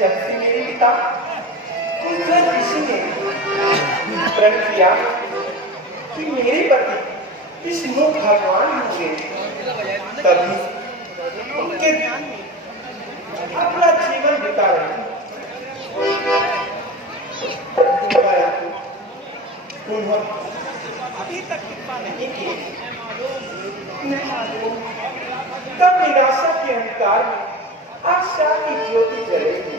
जब से मेरे पिता कुछ ऋषि ने प्रण किया कि मेरे पति विष्णु भगवान होंगे, तभी उनके अपना जीवन बिता रहे। उन्होंने अभी तक कृपा नहीं की। तब निराशा के अंधकार में आशा की ज्योति जलेगी।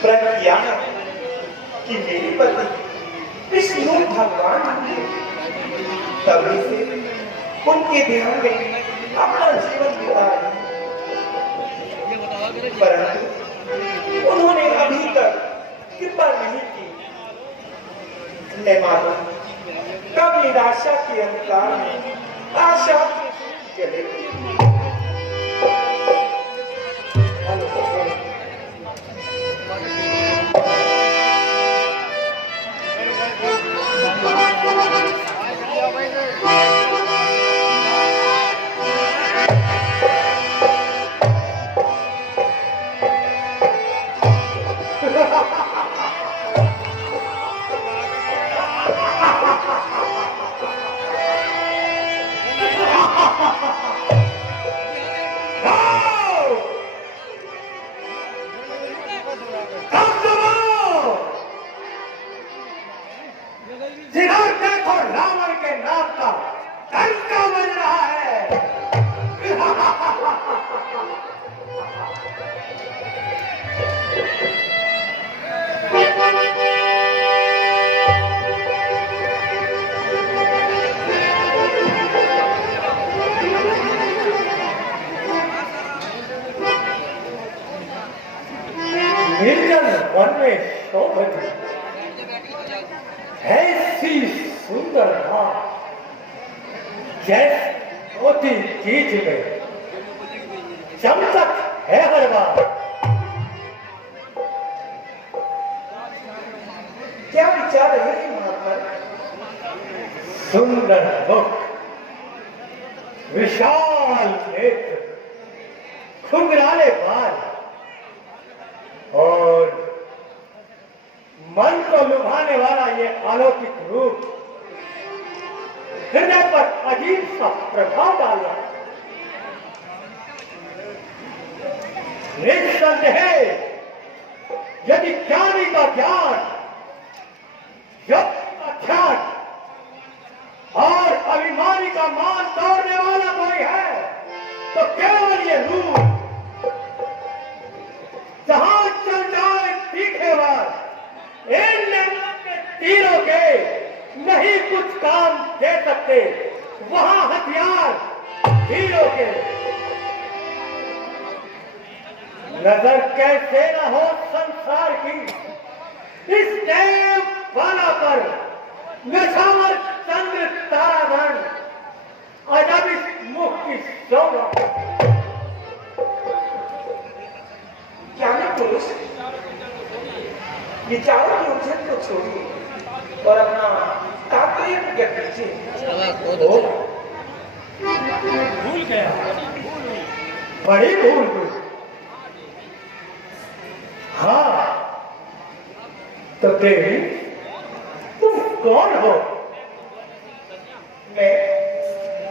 प्रण किया कि मेरे पति विष्णु भगवान होंगे, तभी से उनके ध्यान में अपना जीवन बिताया। परंतु उन्होंने अभी तक कृपा नहीं की। मैं मालूम कब निराशा के अंधकार में आशा जलेगी। जिधर देखो रावण के नाम का डंका बज रहा है। निर्जन वन में शोभित ऐसी सुंदर घाट जैसे मोती चीज में चमचक है हर बार। क्या विचार है महात्मा? सुंदर मुख, विशाल नेत्र, खुंगराले बाल और मन को लुभाने वाला ये अलौकिक रूप हृदय पर अजीब सा प्रभाव डाल रहा है। निस्संदेह यदि ज्ञानी का ज्ञान, योगी का ध्यान और अभिमानी का मान तोड़ने वाला कोई है तो केवल ये रूप। जहां चल जाए तीखे बार इन तीरों के नहीं कुछ काम दे सकते, वहां हथियार हीरो के। नजर कैसे न हो संसार की इस देव बाला पर, नशावर चंद्र तारागण अजब इस मुख की शोभा। ज्ञानी पुरुष विचारों की उलझन को छोड़िए और अपना तात्पर्य प्रकट कीजिए। भूल गया, बड़ी भूल हुई। हाँ, तो देवी तुम कौन हो? मैं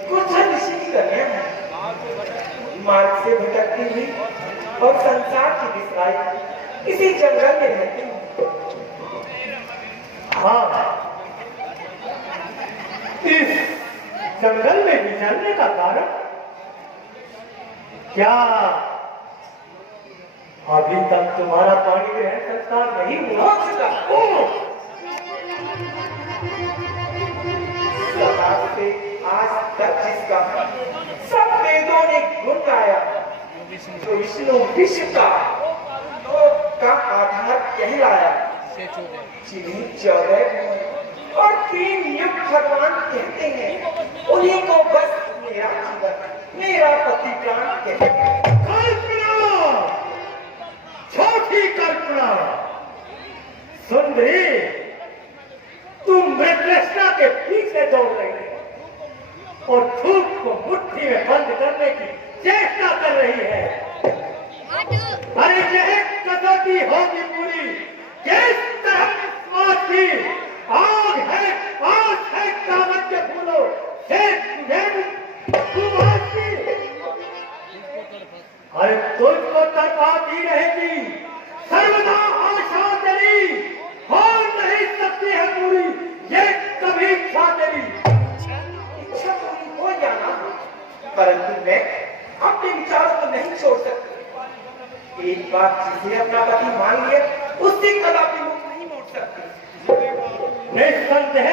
कुर्था ऋषि की कन्या हूँ। मार्ग से भटकती हुई और संसार की बिसराई इसी जंगल में रहती हूँ। हाँ, इस जंगल में विचरने का कारण क्या? अभी तक तुम्हारा पानी ग्रहण संस्कार नहीं हुआ? सदा से आज तक जिसका सब वेदों ने गुण गाया, जो विष्णु विश्व का आधार कहलाया, जिन्हें 14 और 3 युग भगवान कहते हैं, उन्हीं को बस मेरा जीवन, मेरा पति प्राण कहते हैं। कल्पना, छोटी कल्पना, सुंदरी, तुम मृतृष्णा के पीछे दौड़ रही हो और धूप को मुट्ठी में बंद करने की चेष्टा कर रही है। अरे यह कसौटी होगी पूरी, किस तरह विश्वास की आग है कामत के फूलों से अरे तुझको तरपाती रहेगी सर्वदा आशा तेरी, हो नहीं सकती है पूरी ये कभी इच्छा तेरी। इच्छा पूरी हो जाना, परंतु मैं अपने विचारों को नहीं छोड़ सकती। एक बार जिसे अपना पति मान लिया, उससे कदापि मुख नहीं मोड़ सकती। निस्संदेह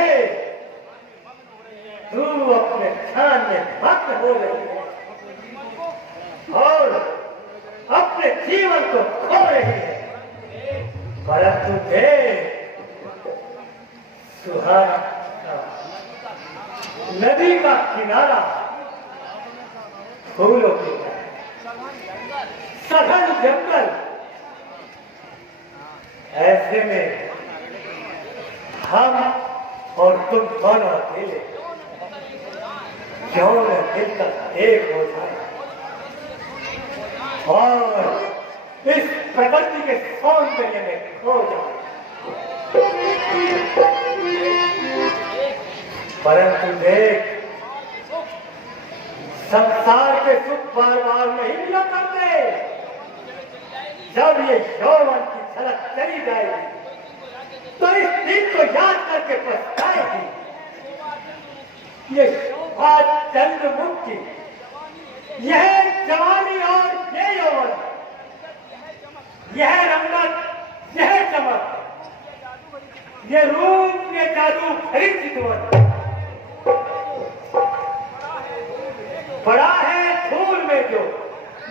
तू अपने ध्यान में भक्त हो रही है और अपने जीवन को खो रही है, परंतु देख सुहाना नदी का किनारा फूलों की सघन जंगल, ऐसे में हम और तुम दोनों अकेले क्यों न मिलकर एक हो जाए और इस प्रकृति के सौंदर्य में खो जाए। परंतु देख, संसार के सुख बार बार नहीं मिला करते। जब ये यौवन की झलक चली जाएगी तो इस दिन को याद करके पछताएगी। ये शोभा चंद्रमुखी, यह जवानी और ये यौवन, यह रंगत, यह चमक, ये रूप, ये जादू खरीद जीवन बड़ा है फूल में जो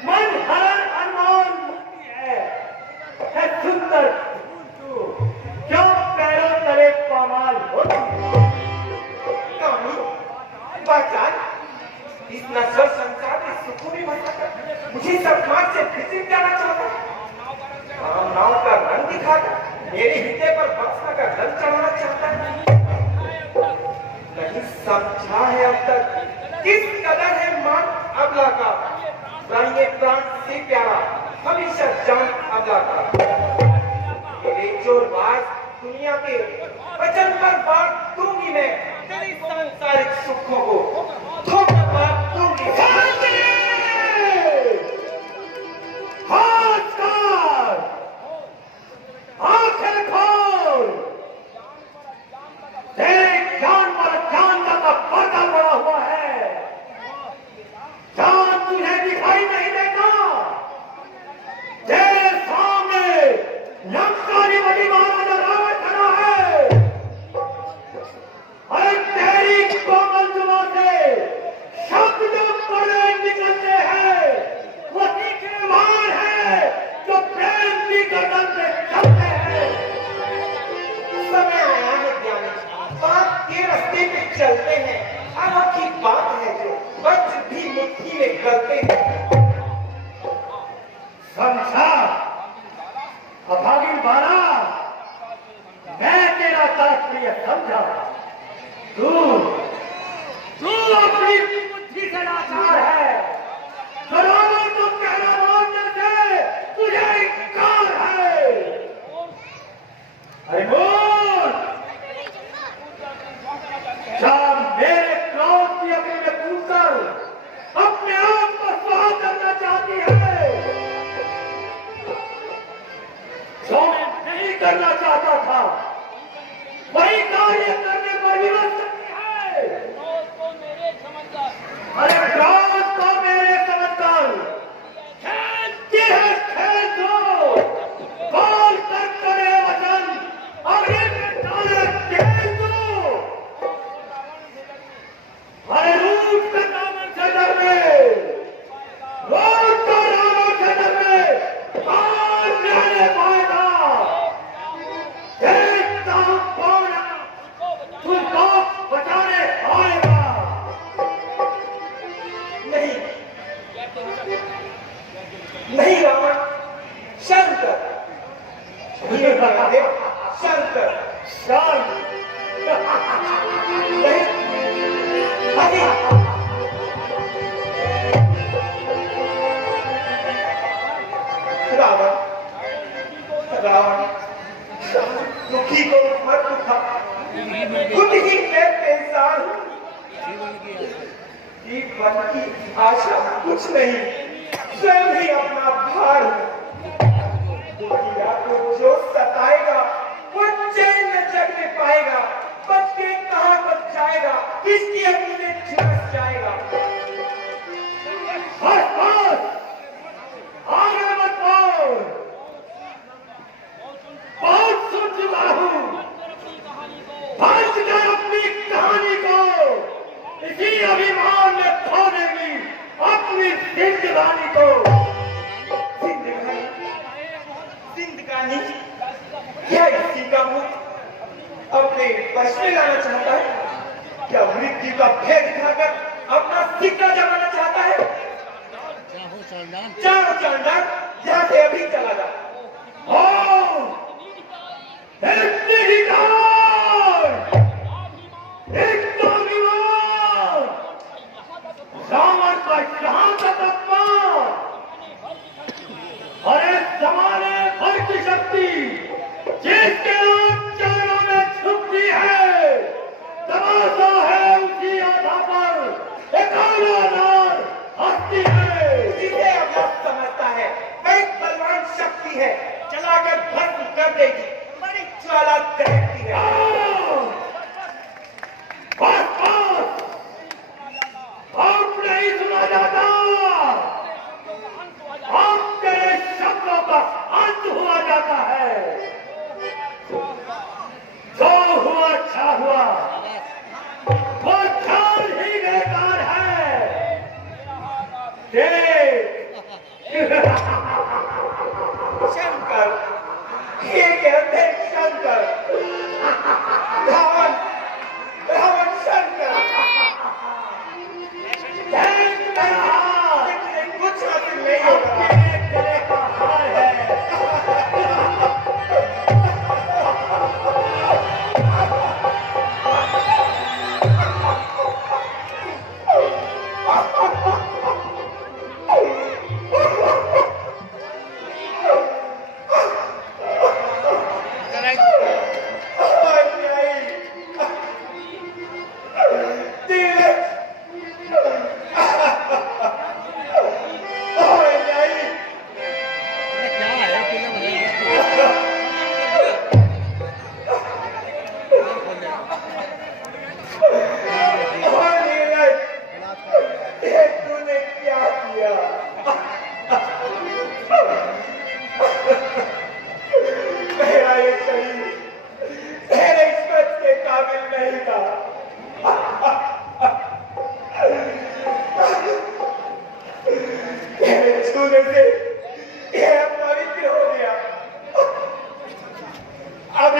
मन हरण अनमोल मुक्ति है सुंदर क्यों पैरों तले पामाल होती है। पहचान इस नश्वर संसार के सुखों में भटकर मुझे समाज से फिर जाना चाहता है। नाव का रंग दिखाकर मेरे हृदय पर बक्सा का रंग चढ़ाना चाहता है। नहीं समझा है अब तक किस कदर है मान अबला का, प्राण से प्यारा हमेशा जान अबला का। मेरे चोरबाज दुनिया के वचन पर बांट दूंगी मैं तेरी सांसारिक सुखों को, थोक बांट दूंगी। आंखें खोल, तेरे जान पर जान का पर्दा पड़ा हुआ है। जान तुझे दिखाई नहीं देता। तेरे सामने लंका बड़ी महाराजा रावण खड़ा है। यह समझा, तू अपनी बुद्धि से लाचार है। बराबर तो कहना मानने से तुझे इनकार है। अरे बोल, जब मेरे क्रोध की अग्नि में कूदकर अपने आप को स्वाह करना चाहती है, जो मैं नहीं करना चाहता था वही कार्य करने पर विवश सकती है। अरे क्रोध को मेरे समझदार खेलती है, खेल दो, बोल कर करे वचन, अग्नि में डाले खेल दो। अरे रूठ कर दामन से डर में, रूठ कर दामन से डर में कौन रहने पाएगा? देखता हूं कौन तुमको बचाने आएगा। नहीं नहीं रावण, शंकर, ये मेरे शंकर, शांत नहीं नहीं। रावण रावण दुखी को मत दुखा, खुद ही मैं बेजार हूं। जीवन की आशा कुछ नहीं, स्वयं ही अपना भार हूं। दुखिया को जो सताएगा वो चैन न जगने पाएगा, बच के कहां बच जाएगा, किसकी अग्नि में झुलस जाएगा। बस बस, आगे मत बोल, बहुत सुन चुका हूं। बच कर अपनी कहानी को इसी अभिमान में खो देगी, अपनी जिंदगानी को। जिंदगानी जिंदगानी क्या इसी का मुख अपने वश में लाना चाहता है? क्या मृत्यु का भय दिखाकर अपना सिक्का जमाना चाहता है? जाओ चांडाल, यहाँ से अभी चला जा। रावण का शांत अपमान, अरे जमाने भर की शक्ति जिसके चरणों में छुपती है, तमाशा है उसी आधा पर एकाला नार हस्ती है। जिसे अवलाद समझता है वह एक बलवान शक्ति है, चलाकर भस्म कर देगी, बड़ी ज्वाला दहकती है। बस बस, अब नहीं सुना जाता, अब तेरे शब्दों का अंत हुआ जाता है। जो हुआ अच्छा हुआ, वो जान ही बेकार है। शंकर, ये कहते हैं शंकर, रावण रावण शंकर। कुछ हासिल नहीं होगा। तेरे का हाल है। छूने से यह पवित्र हो गया। अब